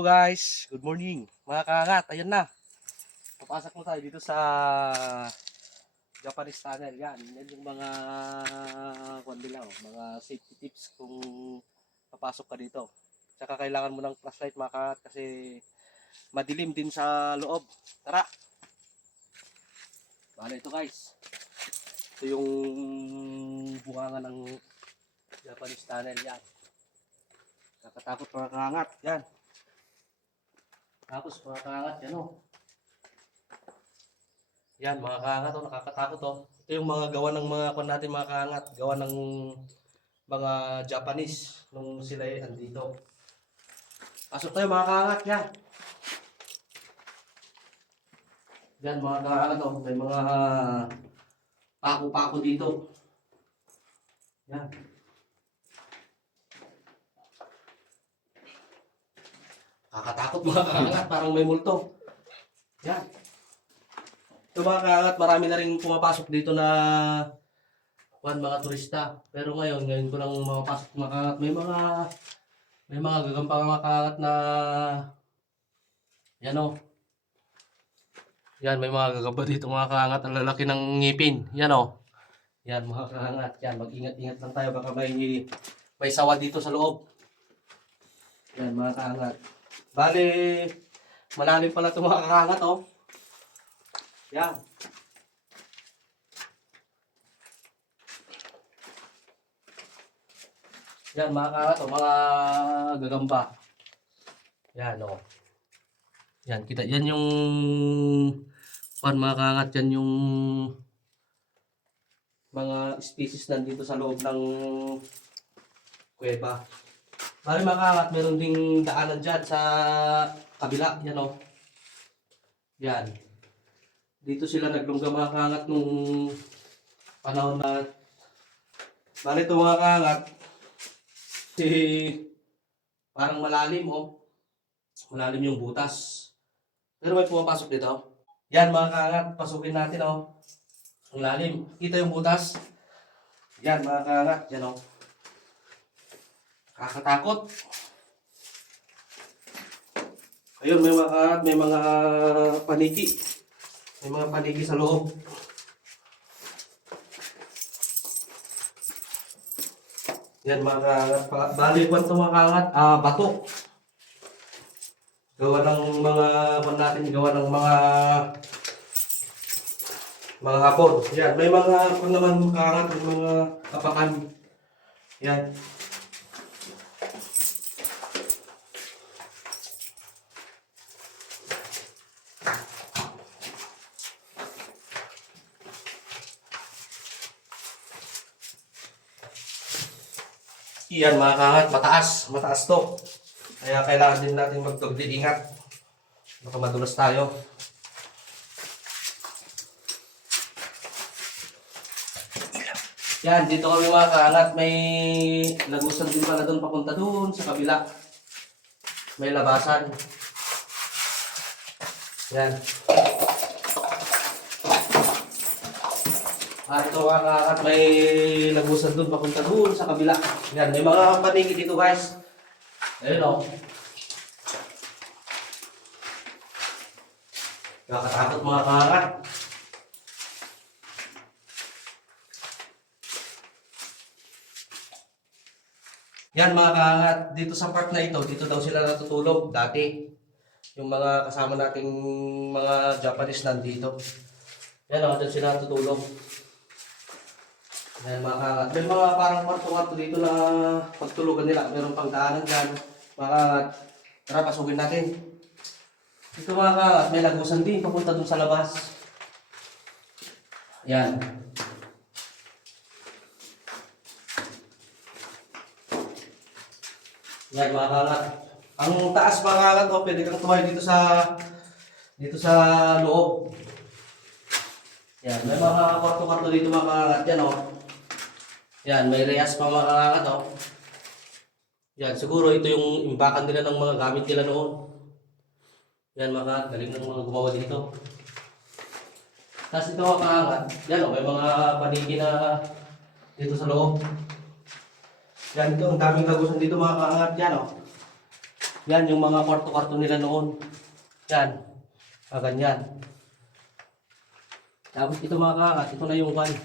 Hello guys, good morning mga kaangat. Ayan na, papasok mo tayo dito sa Japanese tunnel. Yan yung mga mga safety tips kung papasok ka dito. Tsaka kailangan mo ng flashlight mga kaangat kasi madilim din sa loob. Tara! Bale ito guys, ito yung bunganga ng Japanese tunnel. Yan, nakatakot mga kaangat. Yan, tapos mga kaangat, yan o. Yan mga kaangat o, nakakatakot o. Ito yung mga gawa ng mga kwan natin mga kaangat. Gawa ng mga Japanese nung sila ay andito. Pasok tayo mga kaangat, yan. Yan mga kaangat o, may mga pako-pako dito. Yan. Kakatakot mga kaangat, parang may multo. Yan. Ito mga kaangat, marami na rin pumapasok dito na mga turista. Pero ngayon ko lang mapasok mga kaangat. May mga gagampang mga kaangat na yan o. Yan, may mga gagamba dito mga kaangat. Ang lalaki ng ngipin. Yan o. Yan mga kaangat. Yan, mag-ingat-ingat lang tayo. Baka may sawa dito sa loob. Yan mga kaangat. Bale, malalim pala itong mga kaangat oh. Yan. Yan mga kaangat oh, mga gagamba. Yan oh. Yan, kita yan yung mga kaangat, yan yung mga species nandito sa loob ng kuweba. Bali mga kaangat, meron ding daanan dyan sa kabila. Yan o. Yan. Dito sila naglungga mga kaangat nung panahon na. Bali ito mga kaangat, parang malalim o. Malalim yung butas. Pero may pumapasok dito. Yan mga kaangat, pasukin natin o. Ang lalim. Kita yung butas. Yan mga kaangat, yan o. Kakatakot. Ayun, may mga paniki. May mga paniki sa loob. Yan mga kaangat. Bali ko ito mga kaangat. Bato. Gawa ng gawa ng mga hapon. Yan, may mga naman mga kaangat, may mga kapakan. Yan. Yan mga kaangat, mataas to. Kaya kailangan din natin magdugdi-ingat. Baka madulas tayo. Yan, dito kami mga kaangat, may lagusan din pala doon papunta doon sa kabila. May labasan. Yan. Ito mga kaangat, may lagusan doon papunta doon sa kabila. Yan, may mga paniki dito guys. Ayun o. Nakakatakot mga kaangat. Yan mga kaangat, dito sa part na ito, dito daw sila natutulog dati. Yung mga kasama nating mga Japanese nandito. Yan o, dyan sila natutulog. Yan mga kaangat. May mga parang kwarto-kwarto dito na pagtulugan nila. Meron pang daanan dyan. Mga kaangat, tara pasukin natin. Dito mga kaangat, may lagusan din papunta dun sa labas. Yan. Yan mga kaangat. Ang taas mga kaangat, oh, pwede kang tumayo dito sa loob. Yan, may mga kwarto-kwarto dito mga kaangat. Yan oh. Yan, may reyas pa mga kaangat oh. Yan, siguro ito yung imbakan nila ng mga gamit nila noon. Yan mga galing ng mga gumawa dito. Tapos ito mga kaangat. Yan oh, may mga paniki na dito sa loob. Yan ito, ang daming lagusan dito mga kaangat. Yan oh. Yan, yung mga kwarto-kwarto nila noon. Yan. Ganyan. Tapos ito mga kaangat, ito na yung one.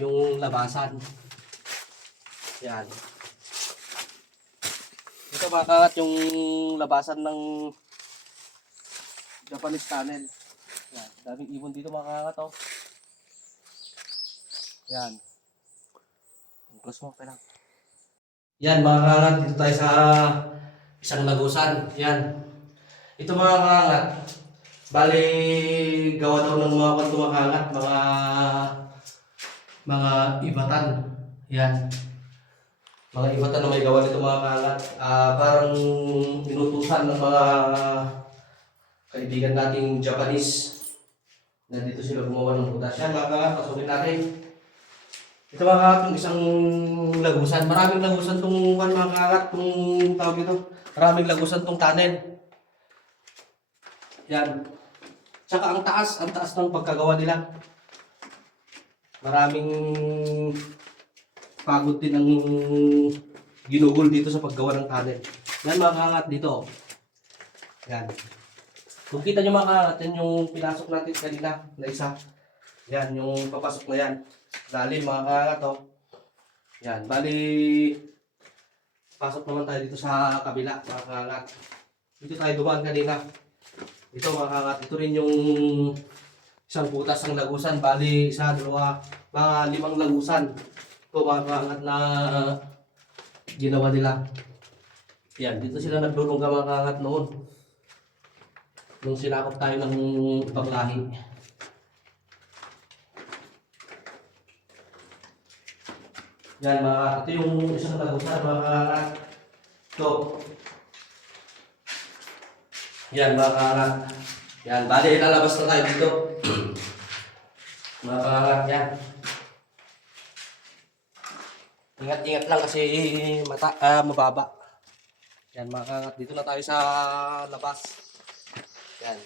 Yung labasan. Yan. Ito mga kaangat, yung labasan ng Japanese tunnel. Yan. Daming ibon dito mga kaangat, oh. Yan. Close mo, kailang. Yan mga kaangat, dito tayo sa isang lagusan. Yan. Ito mga kaangat, bali gawa daw ng mga kwanto mga kaangat, mga ibatan. Yan. Mga ibatan na may gawa nito mga kaangat. Parang inutusan ng mga kaibigan nating Japanese na dito sila gumawa ng butas. Yan mga kaangat, pasukin natin. Ito mga kaangat, yung isang lagusan. Maraming lagusan itong mga kaangat, itong tawag ito. Maraming lagusan itong tunnel. Yan. Tsaka ang taas ng pagkagawa nila. Maraming pagod din ang ginugol dito sa paggawa ng tunnel. Yan mga kaangat dito. Yan. Kung kita nyo mga kaangat, yan yung pinasok natin kanina na isa. Yan, yung papasok na yan. Lalim mga kaangat, oh. Yan, bali pasok naman tayo dito sa kabila mga kaangat. Dito tayo dumaan kanina. Ito mga kaangat, ito rin yung isang butas ng lagusan. Bali, isa, dalawa, mga 5 lagusan. Ito mga kaangat na ginawa nila. Yan, dito sila naglulungga mga kaangat noon. Nung sinakop tayo ng ibang lahi. Yan mga kaangat, ito yung isang lagusan mga kaangat. Ito. Yan mga kaangat. Yan, bali ilalabas na tayo dito. Mga kaangat, yan. Ingat-ingat lang kasi mababa. Yan mga kaangat, dito na tayo sa labas. Yan.